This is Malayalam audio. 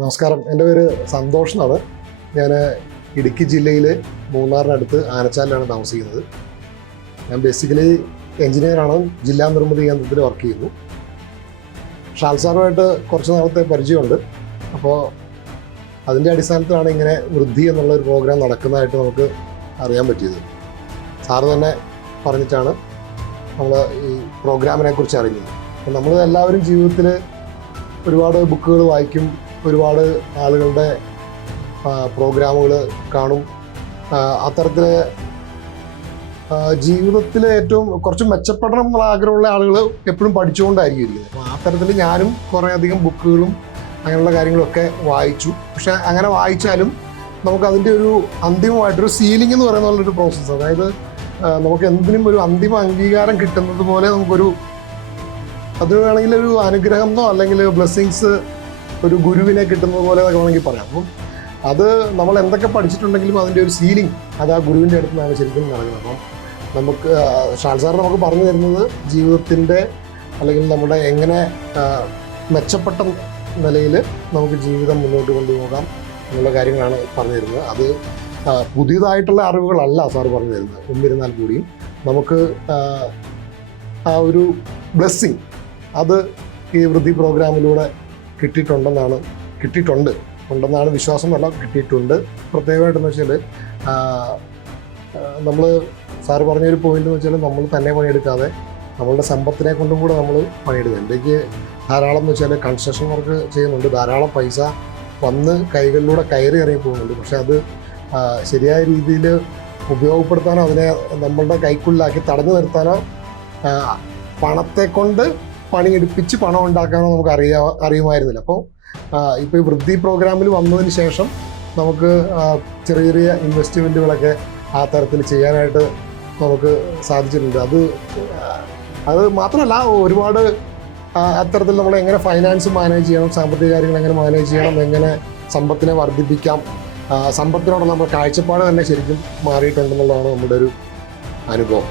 നമസ്കാരം, എൻ്റെ പേര് സന്തോഷ് എന്നാണ്. ഞാൻ ഇടുക്കി ജില്ലയിലെ മൂന്നാറിനടുത്ത് ആനച്ചാലിലാണ് താമസിക്കുന്നത്. ഞാൻ ബേസിക്കലി എഞ്ചിനീയറാണ്. ജില്ലാ നിർമ്മിതി കേന്ദ്രത്തിൽ വർക്ക് ചെയ്യുന്നു. ഷാൽസാറുമായിട്ട് കുറച്ച് നാളത്തെ പരിചയമുണ്ട്. അപ്പോൾ അതിൻ്റെ അടിസ്ഥാനത്തിലാണ് ഇങ്ങനെ വൃദ്ധി എന്നുള്ളൊരു പ്രോഗ്രാം നടക്കുന്നതായിട്ട് നമുക്ക് അറിയാൻ പറ്റിയത്. സാറ് തന്നെ പറഞ്ഞിട്ടാണ് നമ്മൾ ഈ പ്രോഗ്രാമിനെ കുറിച്ച് അറിഞ്ഞത്. അപ്പോൾ നമ്മൾ എല്ലാവരും ജീവിതത്തിൽ ഒരുപാട് ബുക്കുകൾ വായിക്കും, ഒരുപാട് ആളുകളുടെ പ്രോഗ്രാമുകൾ കാണും. അത്തരത്തിൽ ജീവിതത്തിൽ ഏറ്റവും കുറച്ച് മെച്ചപ്പെടണം എന്നുള്ള ആഗ്രഹമുള്ള ആളുകൾ എപ്പോഴും പഠിച്ചുകൊണ്ടായിരിക്കും ഇരിക്കുന്നത്. അപ്പോൾ ആ തരത്തിൽ ഞാനും കുറേയധികം ബുക്കുകളും അങ്ങനെയുള്ള കാര്യങ്ങളൊക്കെ വായിച്ചു. പക്ഷെ അങ്ങനെ വായിച്ചാലും നമുക്കതിൻ്റെ ഒരു അന്തിമമായിട്ടൊരു സീലിംഗ് എന്ന് പറയുന്നുള്ളൊരു പ്രോസസ്സ്, അതായത് നമുക്ക് എന്തിനും ഒരു അന്തിമ അംഗീകാരം കിട്ടുന്നത് പോലെ നമുക്കൊരു അത് വേണമെങ്കിൽ ഒരു അനുഗ്രഹമെന്നോ അല്ലെങ്കിൽ ബ്ലെസ്സിങ്സ് ഒരു ഗുരുവിനെ കിട്ടുന്നത് പോലെ എന്നൊക്കെ വേണമെങ്കിൽ പറയാം. അപ്പം അത് നമ്മൾ എന്തൊക്കെ പഠിച്ചിട്ടുണ്ടെങ്കിലും അതിൻ്റെ ഒരു സീലിംഗ് അത് ആ ഗുരുവിൻ്റെ അടുത്ത് നിന്നാണ് ശരിക്കും നടക്കുന്നത്. അപ്പം നമുക്ക് ഷാൽസാർ നമുക്ക് പറഞ്ഞു തരുന്നത് ജീവിതത്തിൻ്റെ അല്ലെങ്കിൽ നമ്മുടെ എങ്ങനെ മെച്ചപ്പെട്ട നിലയിൽ നമുക്ക് ജീവിതം മുന്നോട്ട് കൊണ്ടുപോകാം എന്നുള്ള കാര്യങ്ങളാണ് പറഞ്ഞു തരുന്നത്. അത് പുതിയതായിട്ടുള്ള അറിവുകളല്ല സാർ പറഞ്ഞു തരുന്നത്. എന്നിരുന്നാൽ കൂടിയും നമുക്ക് ആ ഒരു ബ്ലെസ്സിങ് അത് ഈ വൃദ്ധി പ്രോഗ്രാമിലൂടെ കിട്ടിയിട്ടുണ്ടെന്നാണ് വിശ്വാസം. എന്നല്ല, കിട്ടിയിട്ടുണ്ട്. പ്രത്യേകമായിട്ടെന്ന് വെച്ചാൽ നമ്മൾ സാറ് പറഞ്ഞൊരു പോയിന്റ് എന്ന് വെച്ചാൽ നമ്മൾ തന്നെ പണിയെടുക്കാതെ നമ്മളുടെ സമ്പത്തിനെ കൊണ്ടും കൂടെ നമ്മൾ പണിയെടുക്കുക. എനിക്ക് ധാരാളം എന്ന് വെച്ചാൽ കൺസ്ട്രക്ഷൻ വർക്ക് ചെയ്യുന്നുണ്ട്, ധാരാളം പൈസ വന്ന് കൈകളിലൂടെ കയറി ഇറങ്ങി പോകുന്നുണ്ട്. പക്ഷെ അത് ശരിയായ രീതിയിൽ ഉപയോഗപ്പെടുത്താനോ അതിനെ നമ്മളുടെ കൈക്കുള്ളിലാക്കി തടഞ്ഞു നിർത്താനോ പണത്തെ കൊണ്ട് പണിയെടുപ്പിച്ച് പണം ഉണ്ടാക്കാനോ നമുക്ക് അറിയുമായിരുന്നില്ല. അപ്പോൾ ഇപ്പോൾ ഈ വൃദ്ധി പ്രോഗ്രാമിൽ വന്നതിന് ശേഷം നമുക്ക് ചെറിയ ചെറിയ ഇൻവെസ്റ്റ്മെൻറ്റുകളൊക്കെ ആ തരത്തിൽ ചെയ്യാനായിട്ട് നമുക്ക് സാധിച്ചിട്ടുണ്ട്. അത് മാത്രമല്ല, ഒരുപാട് അത്തരത്തിൽ നമ്മൾ എങ്ങനെ ഫൈനാൻസ് മാനേജ് ചെയ്യണം, സാമ്പത്തിക കാര്യങ്ങൾ എങ്ങനെ മാനേജ് ചെയ്യണം, എങ്ങനെ സമ്പത്തിനെ വർദ്ധിപ്പിക്കാം, സമ്പത്തിനോടുള്ള നമ്മുടെ കാഴ്ചപ്പാട് തന്നെ ശരിക്കും മാറിയിട്ടുണ്ടെന്നുള്ളതാണ് നമ്മുടെ ഒരു അനുഭവം.